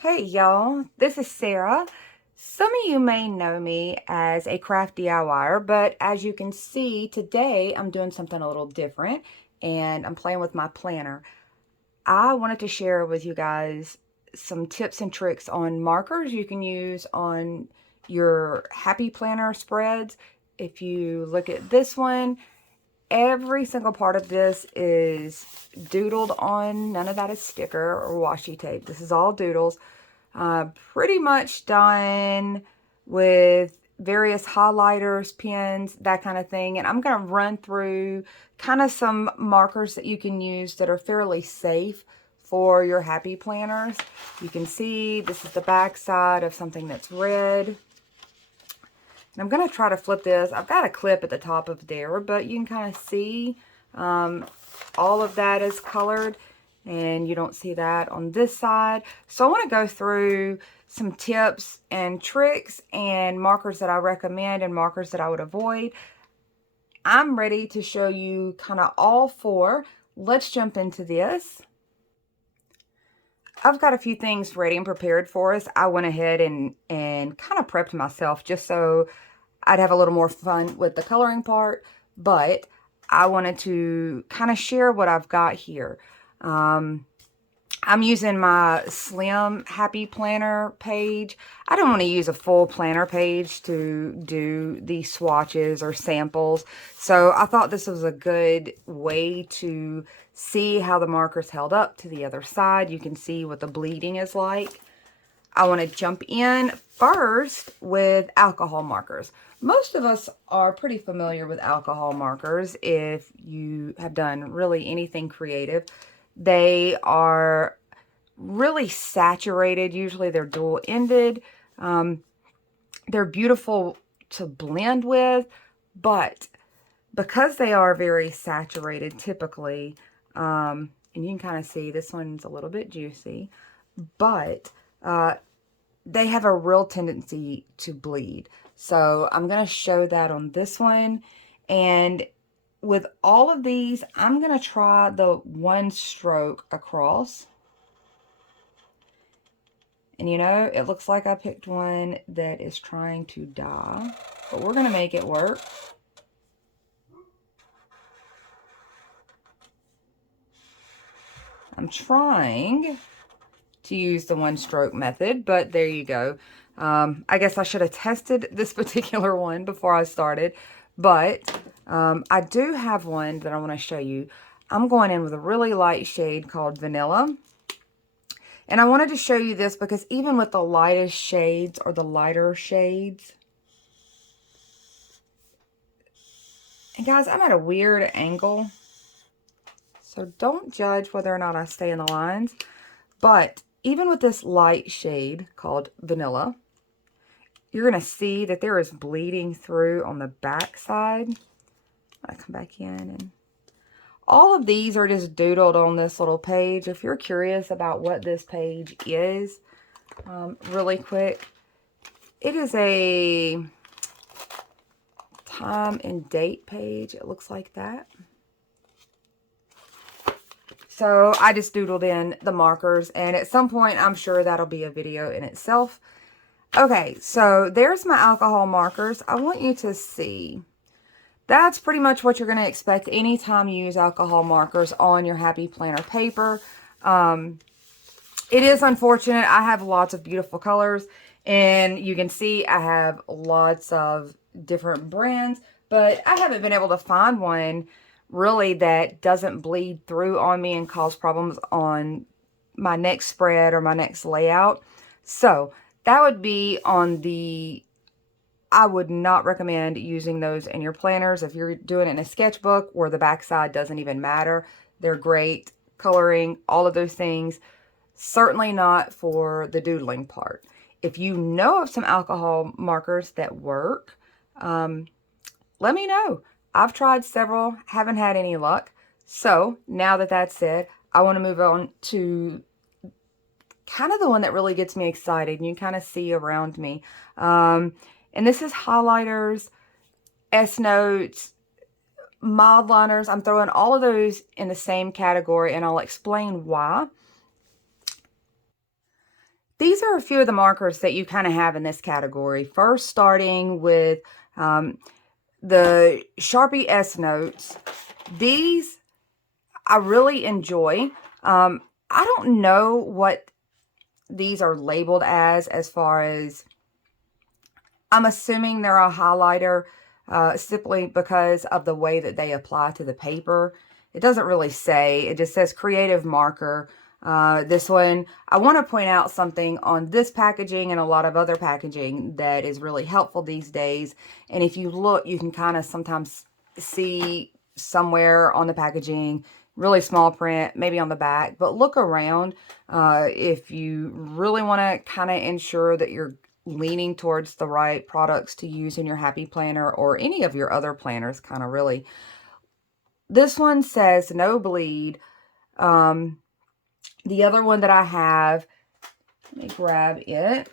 Hey y'all, this is Sarah. Some of you may know me as a craft DIYer, but as you can see today, I'm doing something a little different and I'm playing with my planner. I wanted to share with you guys some tips and tricks on markers you can use on your happy planner spreads. If you look at this one, every single part of this is doodled on. None of that is sticker or washi tape. This is all doodles. Pretty much done with various highlighters, pens, that kind of thing. And I'm going to run through kind of some markers that you can use that are fairly safe for your happy planners. You can see this is the back side of something that's red. And I'm going to try to flip this. I've got a clip at the top of there, but you can kind of see all of that is colored. And you don't see that on this side. So I want to go through some tips and tricks and markers that I recommend and markers that I would avoid. I'm ready to show you kind of all four. Let's jump into this. I've got a few things ready and prepared for us. I went ahead and kind of prepped myself just so I'd have a little more fun with the coloring part, but I wanted to kind of share what I've got here. I'm using my Slim Happy Planner page. I don't want to use a full planner page to do these swatches or samples. So I thought this was a good way to see how the markers held up to the other side. You can see what the bleeding is like. I want to jump in first with alcohol markers. Most of us are pretty familiar with alcohol markers if you have done really anything creative. They are really saturated. Usually they're dual-ended. They're beautiful to blend with, but because they are very saturated typically, and you can kind of see this one's a little bit juicy, but they have a real tendency to bleed. So I'm going to show that on this one. And with all of these, I'm going to try the one stroke across. And you know, it looks like I picked one that is trying to die, but we're going to make it work. I'm trying to use the one stroke method, but there you go. I guess I should have tested this particular one before I started, but I do have one that I want to show you. I'm going in with a really light shade called Vanilla. And I wanted to show you this because even with the lightest shades or the lighter shades, and guys, I'm at a weird angle, so don't judge whether or not I stay in the lines, but even with this light shade called Vanilla, you're going to see that there is bleeding through on the back side. I come back in, and all of these are just doodled on this little page. If you're curious about what this page is, really quick, it is a time and date page. It looks like that. So I just doodled in the markers, and at some point I'm sure that'll be a video in itself. Okay, so there's my alcohol markers. I want you to see. That's pretty much what you're going to expect anytime you use alcohol markers on your Happy Planner paper. It is unfortunate. I have lots of beautiful colors, and you can see I have lots of different brands, but I haven't been able to find one really that doesn't bleed through on me and cause problems on my next spread or my next layout. So that would be on the, I would not recommend using those in your planners. If you're doing it in a sketchbook where the backside doesn't even matter, they're great coloring, all of those things. Certainly not for the doodling part. If you know of some alcohol markers that work, let me know. I've tried several, haven't had any luck. So now that that's said, I want to move on to kind of the one that really gets me excited. You can kind of see around me. And this is highlighters, S-notes, Mildliners. I'm throwing all of those in the same category, and I'll explain why. These are a few of the markers that you kind of have in this category. First, starting with the Sharpie S Notes. These I really enjoy. I don't know what these are labeled as far as, I'm assuming they're a highlighter simply because of the way that they apply to the paper. It doesn't really say. It just says creative marker. This one, I want to point out something on this packaging and a lot of other packaging that is really helpful these days. And if you look, you can kind of sometimes see somewhere on the packaging, really small print, maybe on the back, but look around if you really want to kind of ensure that you're leaning towards the right products to use in your Happy Planner or any of your other planners, kind of really. This one says no bleed. The other one that I have, let me grab it.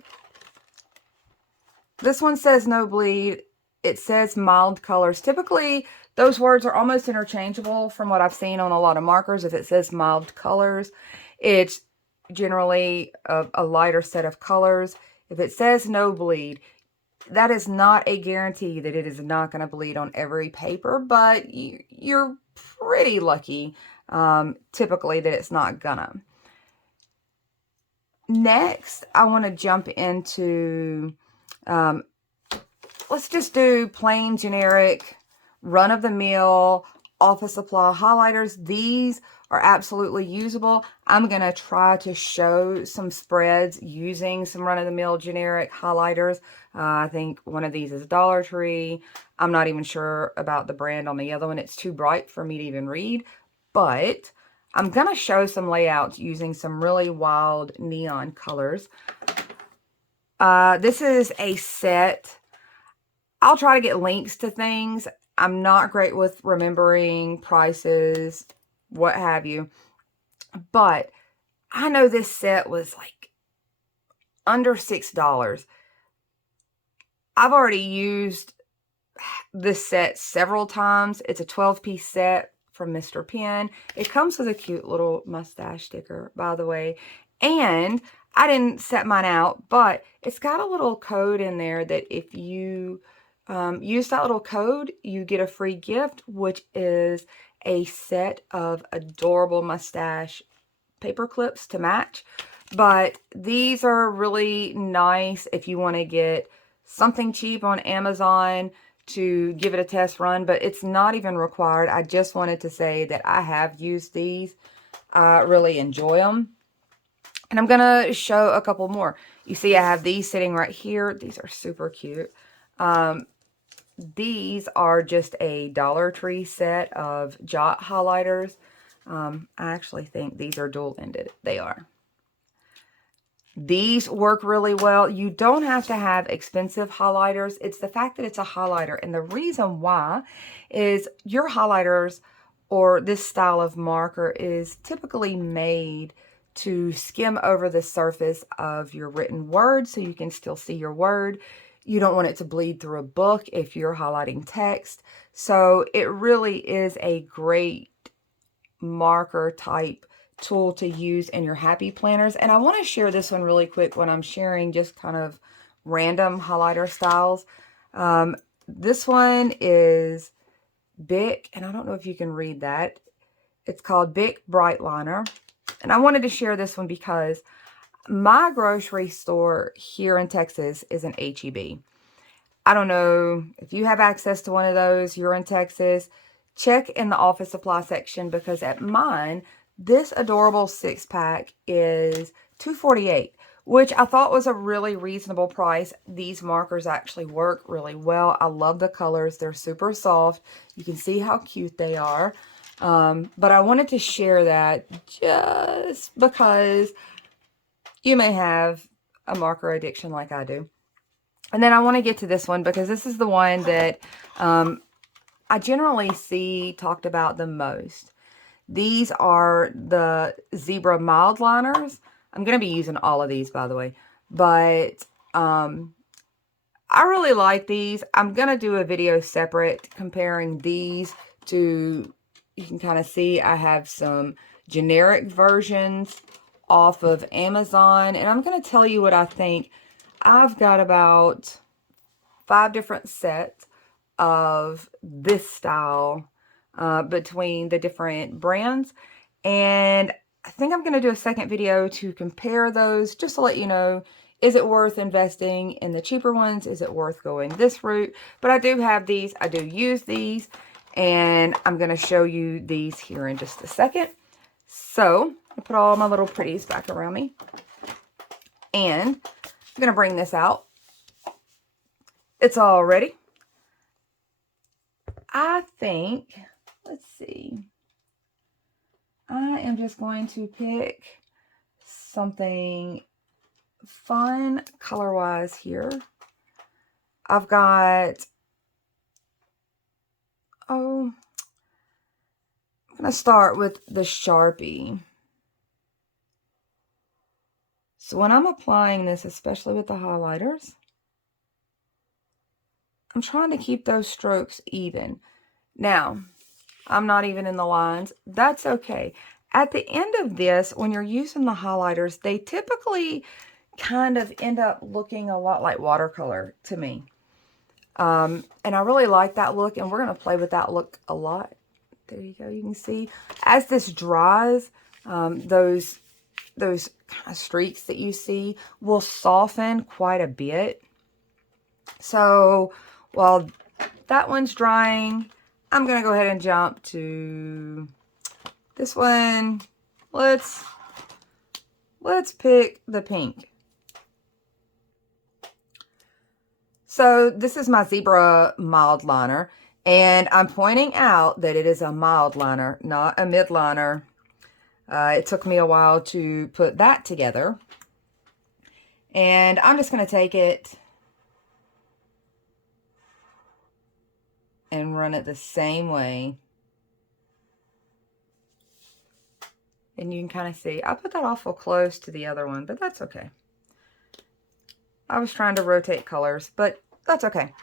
This one says no bleed. It says mild colors. Typically, those words are almost interchangeable from what I've seen on a lot of markers. If it says mild colors, it's generally a lighter set of colors. If it says no bleed, that is not a guarantee that it is not going to bleed on every paper, but you're pretty lucky typically that it's not gonna. Next, I want to jump into, let's just do plain generic, run-of-the-mill office supply highlighters. These are absolutely usable. I'm going to try to show some spreads using some run-of-the-mill generic highlighters. I think one of these is Dollar Tree. I'm not even sure about the brand on the other one. It's too bright for me to even read. But I'm going to show some layouts using some really wild neon colors. This is a set. I'll try to get links to things. I'm not great with remembering prices, what have you. But I know this set was like under $6. I've already used this set several times. It's a 12-piece set from Mr. Pen. It comes with a cute little mustache sticker, by the way. And I didn't set mine out, but it's got a little code in there that if you use that little code, you get a free gift, which is a set of adorable mustache paper clips to match. But these are really nice if you want to get something cheap on Amazon to give it a test run, but it's not even required. I just wanted to say that I have used these. I really enjoy them. And I'm going to show a couple more. You see I have these sitting right here. These are super cute. These are just a Dollar Tree set of Jot highlighters. I actually think these are dual-ended. They are. These work really well. You don't have to have expensive highlighters. It's the fact that it's a highlighter. And the reason why is your highlighters or this style of marker is typically made to skim over the surface of your written word so you can still see your word. You don't want it to bleed through a book if you're highlighting text. So it really is a great marker type tool to use in your Happy Planners. And I want to share this one really quick when I'm sharing just kind of random highlighter styles. This one is Bic, and I don't know if you can read that. It's called Bic Brightliner. And I wanted to share this one because my grocery store here in Texas is an H-E-B. I don't know if you have access to one of those, you're in Texas, check in the office supply section because at mine, this adorable 6-pack is $2.48, which I thought was a really reasonable price. These markers actually work really well. I love the colors. They're super soft. You can see how cute they are. But I wanted to share that just because you may have a marker addiction like I do. And then I want to get to this one because this is the one that I generally see talked about the most. These are the Zebra Mildliners. I'm going to be using all of these, by the way. But I really like these. I'm going to do a video separate comparing these to, you can kind of see I have some generic versions off of Amazon, and I'm going to tell you what I think. I've got about 5 different sets of this style between the different brands, and I think I'm going to do a second video to compare those, just to let you know, is it worth investing in the cheaper ones? Is it worth going this route? But I do have these. I do use these, and I'm going to show you these here in just a second. So I put all my little pretties back around me, and I'm going to bring this out. It's all ready. I think, let's see, I am just going to pick something fun color-wise here. I've got, I'm going to start with the Sharpie. So when I'm applying this, especially with the highlighters, I'm trying to keep those strokes even. Now, I'm not even in the lines. That's okay. At the end of this, when you're using the highlighters, they typically kind of end up looking a lot like watercolor to me. And I really like that look, and we're going to play with that look a lot. There you go. You can see as this dries, those kind of streaks that you see will soften quite a bit. So while that one's drying, I'm going to go ahead and jump to this one. Let's pick the pink. So this is my Zebra Mildliner, and I'm pointing out that it is a Mildliner, not a Mildliner. It took me a while to put that together. And I'm just going to take it and run it the same way. And you can kind of see, I put that awful close to the other one, but that's okay. I was trying to rotate colors, but that's okay.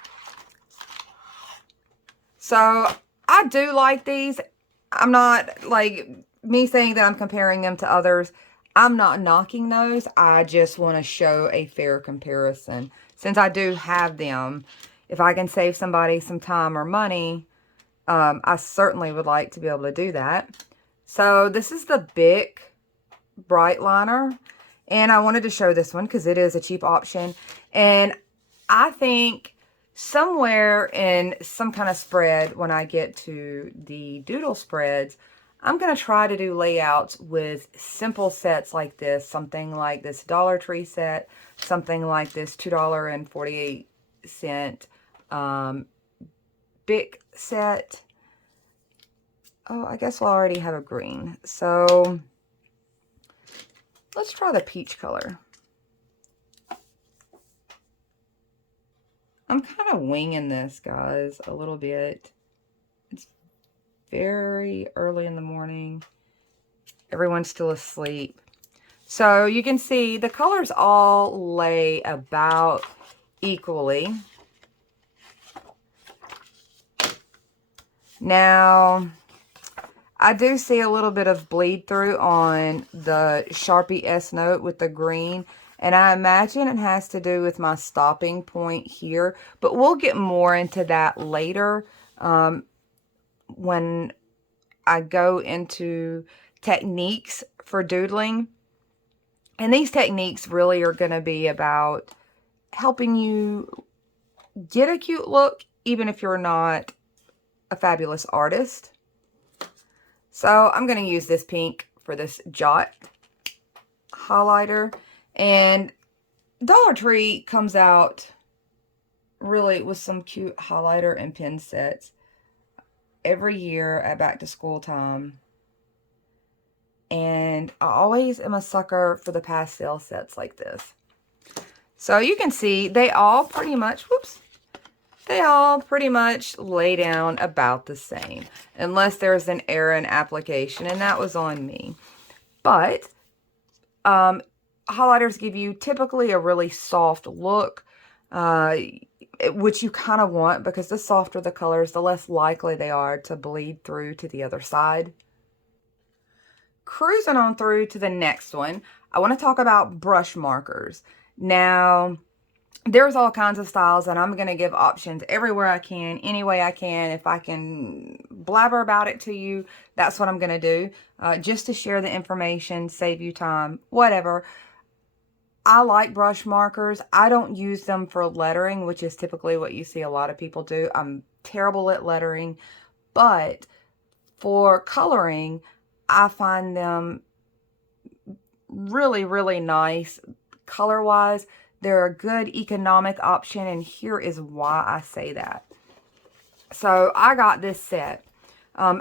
So I do like these. I'm not, like, me saying that I'm comparing them to others, I'm not knocking those. I just want to show a fair comparison. Since I do have them, if I can save somebody some time or money, I certainly would like to be able to do that. So this is the Bic Bright Liner, and I wanted to show this one because it is a cheap option. And I think somewhere in some kind of spread, when I get to the doodle spreads, I'm going to try to do layouts with simple sets like this, something like this Dollar Tree set, something like this $2.48 Bic set. Oh, I guess we'll already have a green. So let's try the peach color. I'm kind of winging this, guys, a little bit. It's very early in the morning. Everyone's still asleep. So you can see the colors all lay about equally. Now, I do see a little bit of bleed through on the Sharpie S Note with the green. And I imagine it has to do with my stopping point here. But we'll get more into that later when I go into techniques for doodling. And these techniques really are going to be about helping you get a cute look, even if you're not a fabulous artist. So I'm going to use this pink for this Jot highlighter. And Dollar Tree comes out really with some cute highlighter and pen sets every year at back to school time. And I always am a sucker for the pastel sets like this. So you can see they all pretty much, they all pretty much lay down about the same. Unless there's an error in application, and that was on me. But highlighters give you typically a really soft look, which you kind of want, because the softer the colors, the less likely they are to bleed through to the other side. cruising on through to the next one, I want to talk about brush markers. Now, there's all kinds of styles, and I'm going to give options everywhere I can, any way I can. If I can blabber about it to you, that's what I'm going to do, just to share the information, save you time, whatever. I like brush markers. I don't use them for lettering, which is typically what you see a lot of people do. I'm terrible at lettering, but for coloring, I find them really, really nice color-wise. They're a good economic option, and here is why I say that. So I got this set,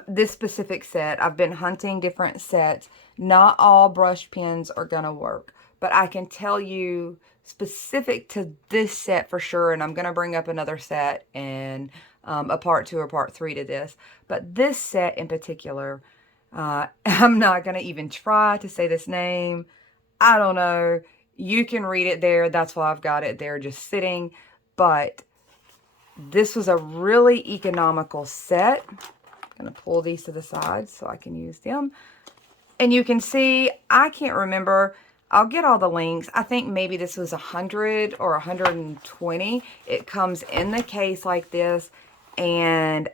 this specific set. I've been hunting different sets. Not all brush pens are going to work, but I can tell you specific to this set for sure, and I'm going to bring up another set and a part 2 or part 3 to this. But this set in particular, I'm not going to even try to say this name. I don't know. You can read it there. That's why I've got it there just sitting. But this was a really economical set. I'm going to pull these to the side so I can use them. And you can see, I can't remember. I'll get all the links. I think maybe this was 100 or 120. It comes in the case like this. And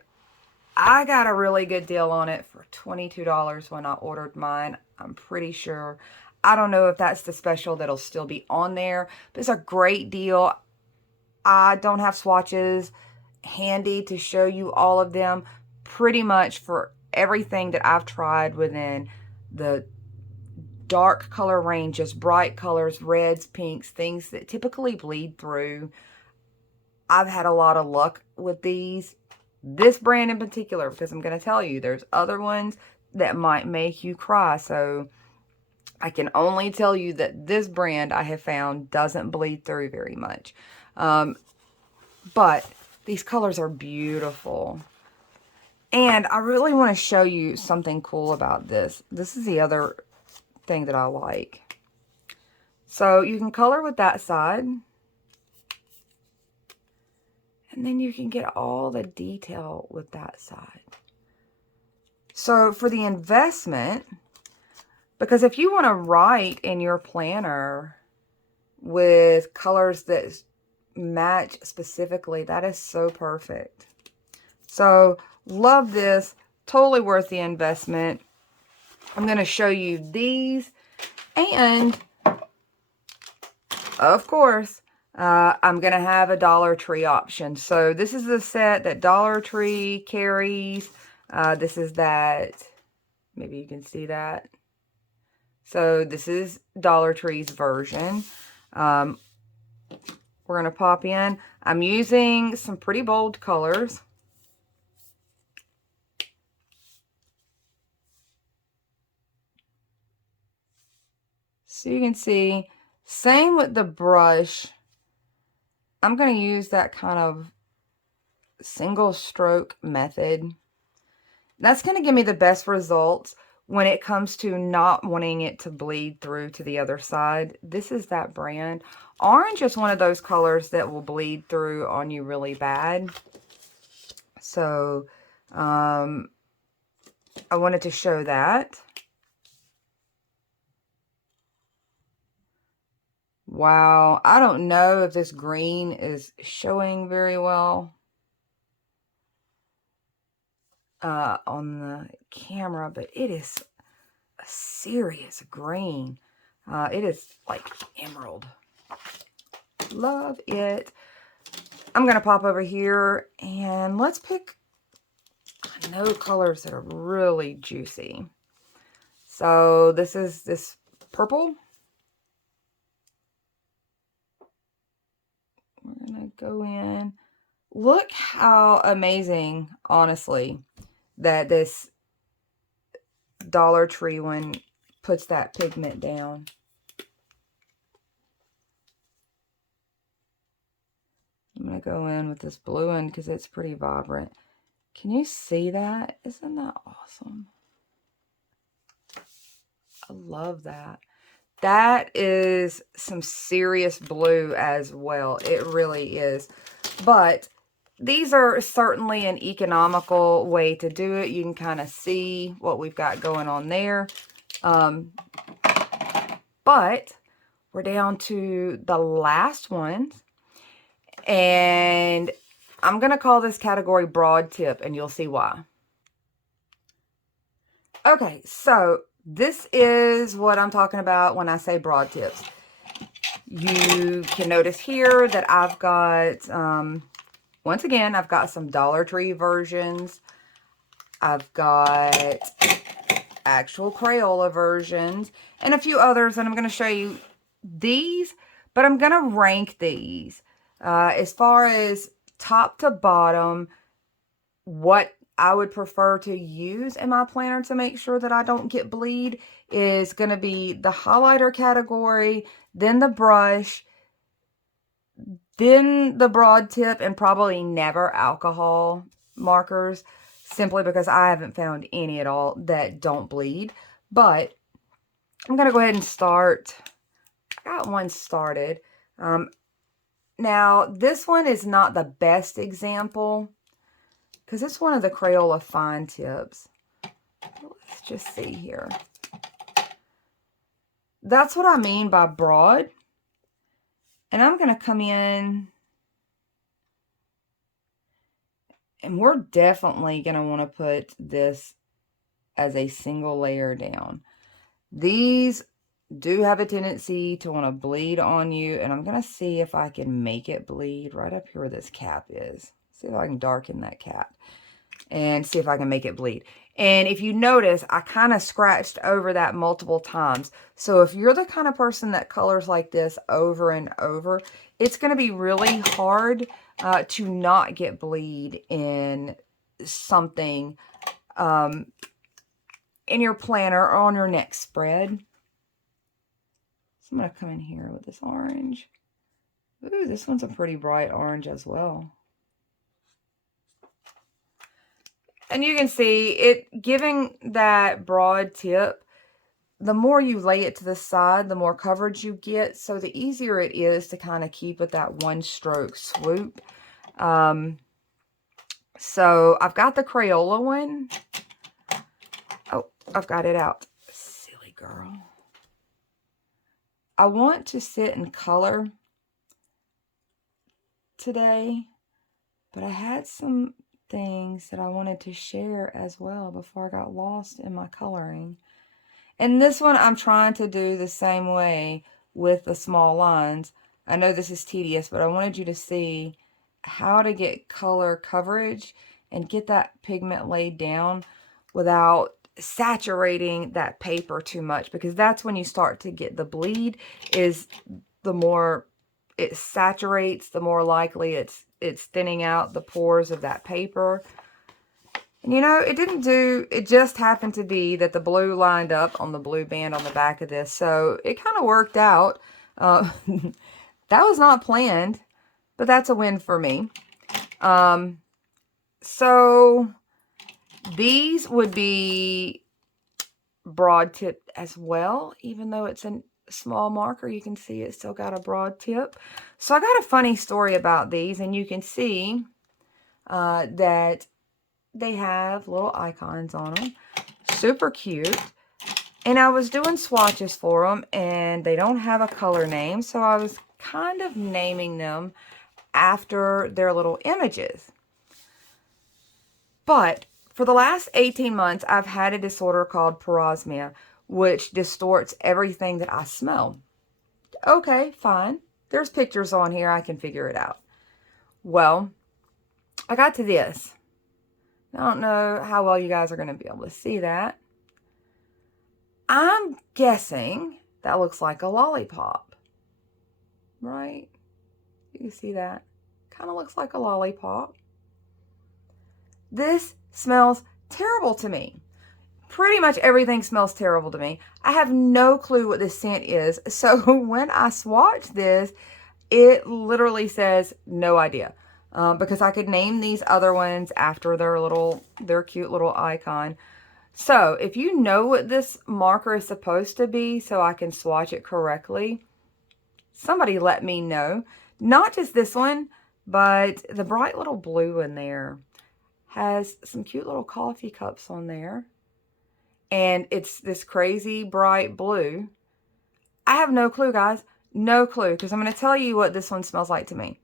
I got a really good deal on it for $22 when I ordered mine. I'm pretty sure. I don't know if that's the special that'll still be on there, but it's a great deal. I don't have swatches handy to show you all of them. Pretty much for everything that I've tried within the dark color ranges, bright colors, reds, pinks, things that typically bleed through, I've had a lot of luck with these. This brand in particular, because I'm going to tell you, there's other ones that might make you cry. So I can only tell you that this brand I have found doesn't bleed through very much. But these colors are beautiful. And I really want to show you something cool about this. This is the other thing that I like. So you can color with that side. And then you can get all the detail with that side. So for the investment, because if you want to write in your planner with colors that match specifically, that is so perfect. So love this, totally worth the investment. I'm going to show you these, and of course, I'm going to have a Dollar Tree option. So this is the set that Dollar Tree carries. This is that, maybe you can see that. So this is Dollar Tree's version. We're going to pop in. I'm using some pretty bold colors. So you can see, same with the brush. I'm going to use that kind of single stroke method. That's going to give me the best results when it comes to not wanting it to bleed through to the other side. This is that brand. Orange is one of those colors that will bleed through on you really bad. So, I wanted to show that. Wow, I don't know if this green is showing very well on the camera, but it is a serious green. It is like emerald. Love it. I'm going to pop over here and let's pick, I know, colors that are really juicy. So this is this purple. We're going to go in. Look how amazing, honestly, that this Dollar Tree one puts that pigment down. I'm going to go in with this blue one because it's pretty vibrant. Can you see that? Isn't that awesome? I love that. That is some serious blue as well. It really is. But these are certainly an economical way to do it. You can kind of see what we've got going on there. But we're down to the last one. And I'm going to call this category broad tip, and you'll see why. Okay, so this is what I'm talking about when I say broad tips. You can notice here that I've got, once again, I've got some Dollar Tree versions. I've got actual Crayola versions and a few others, and I'm going to show you these, but I'm going to rank these as far as top to bottom, what I would prefer to use in my planner to make sure that I don't get bleed is going to be the highlighter category, then the brush, then the broad tip, and probably never alcohol markers, simply because I haven't found any at all that don't bleed. But I'm going to go ahead and start. I got one started. Now, this one is not the best example because it's one of the Crayola fine tips. Let's just see here. That's what I mean by broad. And I'm going to come in, and we're definitely going to want to put this as a single layer down. These do have a tendency to want to bleed on you, and I'm going to see if I can make it bleed right up here where this cap is. See if I can darken that cap and see if I can make it bleed. And if you notice, I kind of scratched over that multiple times. So if you're the kind of person that colors like this over and over, it's going to be really hard to not get bleed in something in your planner or on your next spread. So I'm going to come in here with this orange. Ooh, this one's a pretty bright orange as well. And you can see it giving that broad tip. The more you lay it to the side, the more coverage you get. So the easier it is to kind of keep with that one stroke swoop. So I've got the Crayola one. Oh, I've got it out. Silly girl. I want to sit and color today, but I had some things that I wanted to share as well before I got lost in my coloring. And this one I'm trying to do the same way with the small lines. I know this is tedious, but I wanted you to see how to get color coverage and get that pigment laid down without saturating that paper too much, because that's when you start to get the bleed. Is the more it saturates, the more likely it's thinning out the pores of that paper. And you know, it just happened to be that the blue lined up on the blue band on the back of this, so it kind of worked out. That was not planned, but that's a win for me. So these would be broad tip as well, even though it's a small marker. You can see it's still got a broad tip. So I got a funny story about these, and you can see that they have little icons on them. Super cute. And I was doing swatches for them, and they don't have a color name, so I was kind of naming them after their little images. But for the last 18 months, I've had a disorder called parosmia, which distorts everything that I smell. Okay, fine. There's pictures on here. I can figure it out. Well, I got to this. I don't know how well you guys are going to be able to see that. I'm guessing that looks like a lollipop, right? You can see that. Kind of looks like a lollipop. This smells terrible to me. Pretty much everything smells terrible to me. I have no clue what this scent is. So when I swatch this, it literally says no idea. Because I could name these other ones after their cute little icon. So if you know what this marker is supposed to be so I can swatch it correctly, somebody let me know. Not just this one, but the bright little blue in there has some cute little coffee cups on there. And it's this crazy bright blue. I have no clue, guys. No clue, because I'm going to tell you what this one smells like to me.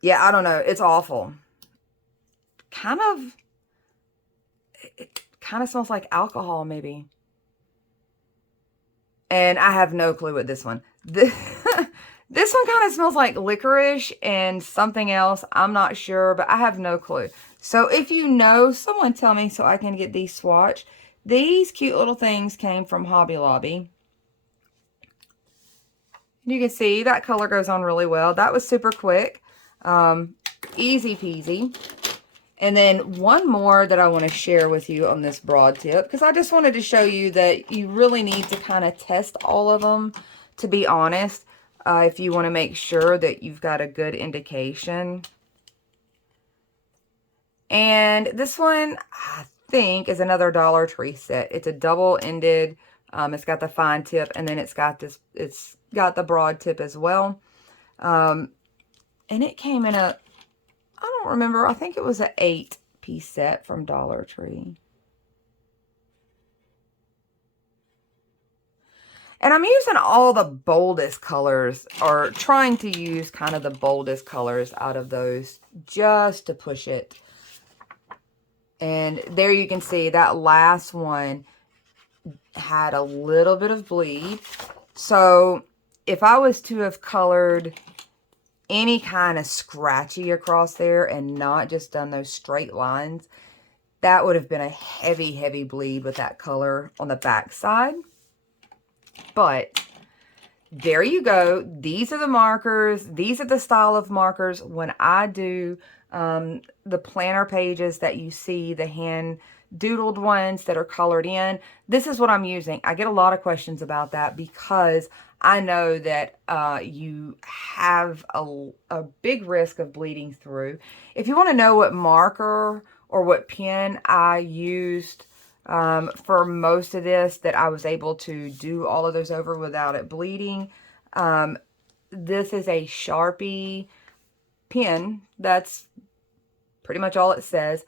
Yeah, I don't know. It's awful. It kind of smells like alcohol, maybe. And I have no clue what this one. This one kind of smells like licorice and something else. I'm not sure, but I have no clue. So if you know, someone tell me so I can get these swatched. These cute little things came from Hobby Lobby. You can see that color goes on really well. That was super quick. Easy peasy. And then one more that I want to share with you on this broad tip, because I just wanted to show you that you really need to kind of test all of them, to be honest, if you want to make sure that you've got a good indication. And this one, I think, is another Dollar Tree set. It's a double-ended, it's got the fine tip, and then it's got the broad tip as well. And it came in a, I don't remember, I think it was an 8-piece set from Dollar Tree. And I'm using all the boldest colors, or trying to use kind of the boldest colors out of those just to push it. And there you can see that last one had a little bit of bleed. So if I was to have colored any kind of scratchy across there and not just done those straight lines, that would have been a heavy, heavy bleed with that color on the back side. But there you go. These are the markers. These are the style of markers when I do the planner pages that you see, the hand doodled ones that are colored in. This is what I'm using. I get a lot of questions about that because I know that you have a big risk of bleeding through. If you want to know what marker or what pen I used for most of this, that I was able to do all of those over without it bleeding, this is a Sharpie pen. That's pretty much all it says.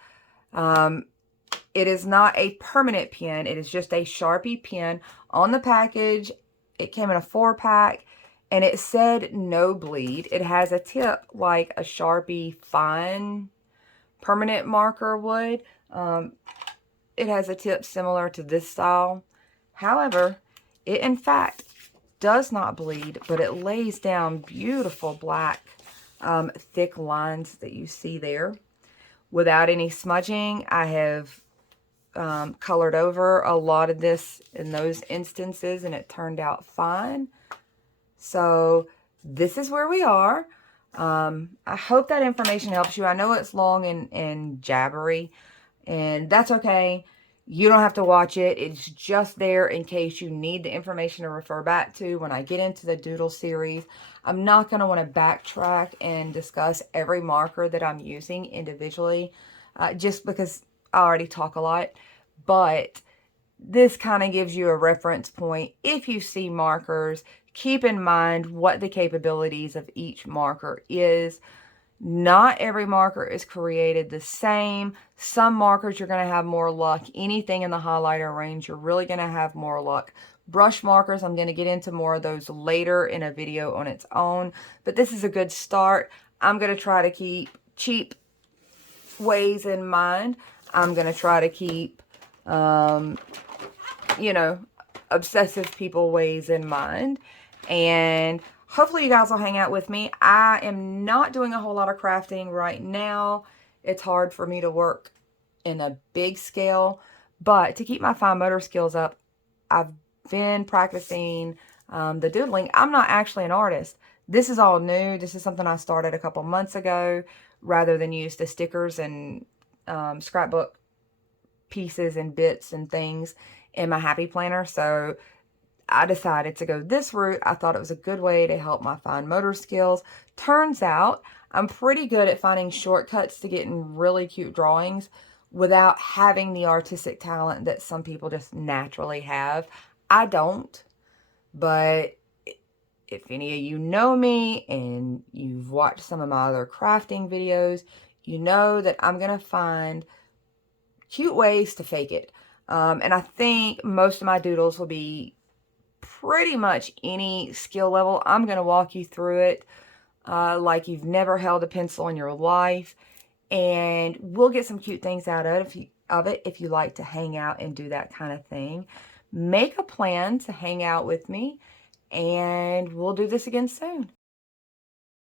It is not a permanent pen. It is just a Sharpie pen. On the package, it came in a 4-pack, and it said no bleed. It has a tip like a Sharpie fine permanent marker would. It has a tip similar to this style. However, it in fact does not bleed, but it lays down beautiful black thick lines that you see there without any smudging. I have colored over a lot of this in those instances, and it turned out fine. So this is where we are. I hope that information helps you. I know it's long and jabbery, and that's okay. You don't have to watch it. It's just there in case you need the information to refer back to when I get into the doodle series. I'm not going to want to backtrack and discuss every marker that I'm using individually, just because I already talk a lot. But this kind of gives you a reference point. If you see markers, keep in mind what the capabilities of each marker is. Not every marker is created the same. Some markers you're going to have more luck. Anything in the highlighter range, you're really going to have more luck. Brush markers, I'm going to get into more of those later in a video on its own. But this is a good start. I'm going to try to keep cheap ways in mind. I'm going to try to keep, you know, obsessive people ways in mind. And hopefully you guys will hang out with me. I am not doing a whole lot of crafting right now. It's hard for me to work in a big scale. But to keep my fine motor skills up, I've been practicing the doodling. I'm not actually an artist. This is all new. This is something I started a couple months ago rather than use the stickers and scrapbook pieces and bits and things in my Happy Planner. So I decided to go this route. I thought it was a good way to help my fine motor skills. Turns out I'm pretty good at finding shortcuts to getting really cute drawings without having the artistic talent that some people just naturally have. I don't, but if any of you know me and you've watched some of my other crafting videos, you know that I'm going to find cute ways to fake it. And I think most of my doodles will be pretty much any skill level. I'm going to walk you through it like you've never held a pencil in your life. And we'll get some cute things out of it if you like to hang out and do that kind of thing. Make a plan to hang out with me, and we'll do this again soon.